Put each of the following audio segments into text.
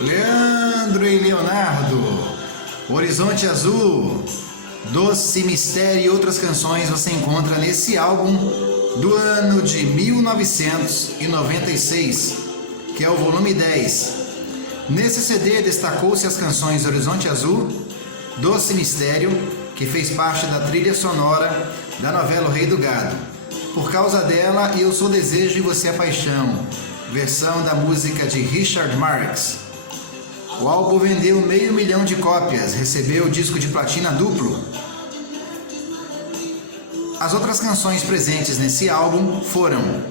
Leandro e Leonardo, Horizonte Azul, Doce Mistério e outras canções você encontra nesse álbum do ano de 1996, que é o volume 10. Nesse CD destacou-se as canções Horizonte Azul, Doce Mistério, que fez parte da trilha sonora da novela O Rei do Gado. Por causa dela, Eu Sou Desejo e Você é Paixão, versão da música de Richard Marx. O álbum vendeu 500 mil de cópias, recebeu disco de platina duplo. As outras canções presentes nesse álbum foram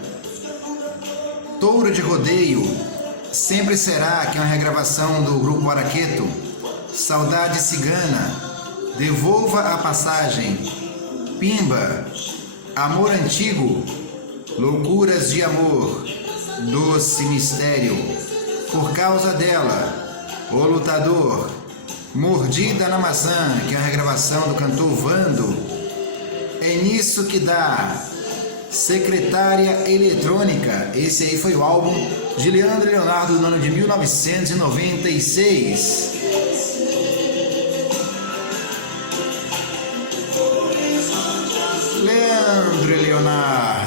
Touro de Rodeio, Sempre Será, que é uma regravação do grupo Araqueto, Saudade Cigana, Devolva a Passagem, Pimba, Amor Antigo, Loucuras de Amor, Doce Mistério, Por Causa Dela, O Lutador, Mordida na Maçã, que é uma regravação do cantor Vando, É Nisso Que Dá, Secretária Eletrônica. Esse aí foi o álbum de Leandro e Leonardo no ano de 1996. Leandro e Leonardo.